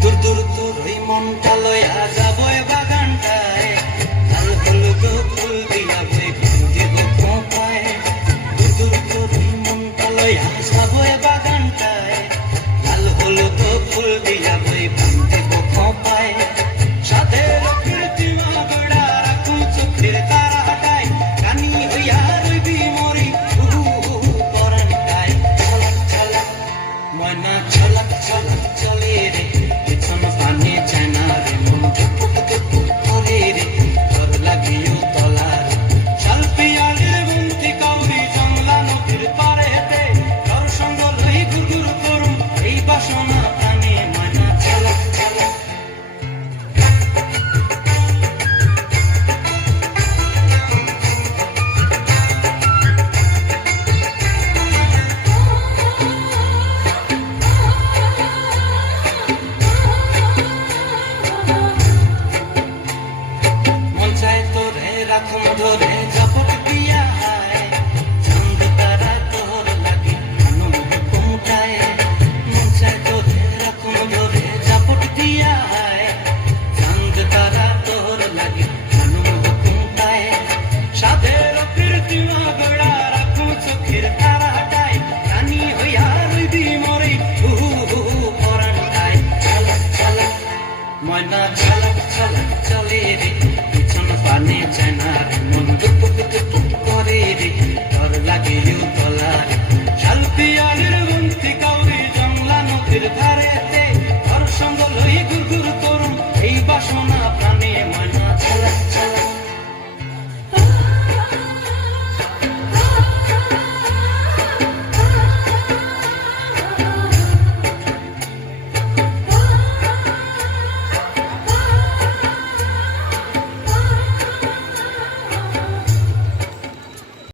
দূর দূর তোর ওই মনটা লয়া যাবো এ বাগানটায়, লাল হলুদ ফুল দিয়া বই দিব খোঁপায়। দূর দূর তোর ওই মনটা লয়া যাবো এ বাগানটায়, লাল হলুদ ফুল দিয়া বই দিব খোঁপায়। সাথে কৃত্রিমা গোড়া রাখু চোখের তারা হাটায়, কানি হইয়া রইবি মরি পরানটায়। ছলক ছলক ময়না ছলক ছলক চলে রে, পিছন পানে যায় না রে, মন টুক টুক করে রে, তোর লাগিও তলার। শাল পিয়ালির বন্তি কাউরি জংলা নদীর পারেতে, তোর সঙ্গ লই ঘুরঘুর করুম এই বাসনা প্রাণে। ময়না ছলক ছলক রাখুন ধরে ঝপট দিয়া আয়, চাঁদ তারা তোর লাগে কানুন হুকুমটায়। মন চায় তোরে রাখুন ধরে ঝপট দিয়া আয়, চাঁদ তারা তোর লাগে কানুন হুকুমটায়। সাধের কৃত্রিমা গোড়া রাখুন চোখের তারা হাটায়, রানী হইয়া রইবি মরে পরানটায়। ছলক ছলক ময়না ছলক ছলক চলে রে, পিছন পানে যায় না রে, মন দুপুক দুপুক করে রে, তোর লাগিও তলার। শাল পিয়ালির বন্তি কাউরি জংলা নদীর ধারেতে, তোর সঙ্গ লই ঘুরঘুর করুম এই বাসনা প্রাণে।